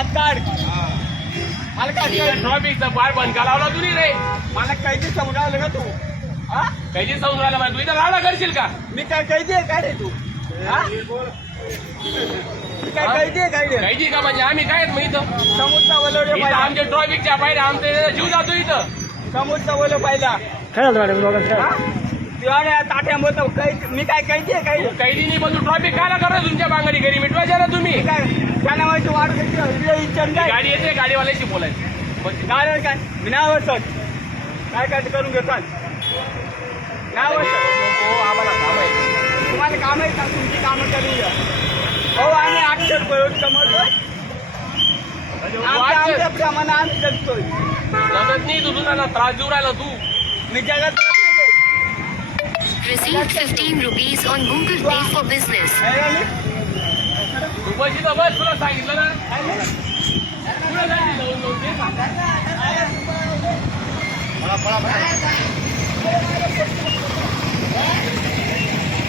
हात काढ. मला काय ट्रॉफिकचा पार बंद का लावला तुम्ही रे? मला कैदी समजावलं का तू? हा? कैदी समजून राहिला तू इथं राडा करशील का? मी काय कैदी आहे काय रे तू? हा? मी काय कैदी आहे काय रे? कैदी का म्हणजे आम्ही काय आहेत मग इथं? समुद्र वलवले इथं पाहिला. आमच्या ट्रॉफिकच्या पाहिजे आमचे जीव जातो इथं. समुद्र वलव पाहिला. काय झालं मॅडम दोघांचं? हा? तुझ्या ताट्या बोलतो मी काय कैदी आहे काय रे? कैदी नाही पण तू ट्रॉफिक कायला करतो तुमच्या बांगडी घरी मिटवायच्या ना तुम्ही. मी काय त्या नावाची वाढ इच्छा काय? गाडी येते गाडीवाल्याशी बोलायचं. गाड्यावर काय मी नाव असत काय काय ते करून घेतात नाव हो आम्हाला काम आहे. तुम्हाला काम आहे का तुमची कामं करून घ्या. हो आम्ही 800 रुपये कमवतोय. आमच्या प्रमाणे आम्ही जगतोय. जगत नाही तू तुला त्रास देऊ राहिला तू. मी जगत नाही. Received 15 rupees on Google Pay for business. तू बस इथं बस तुला सांगितलं ना. पुढे जायचं जाऊन जाऊन ते सांग.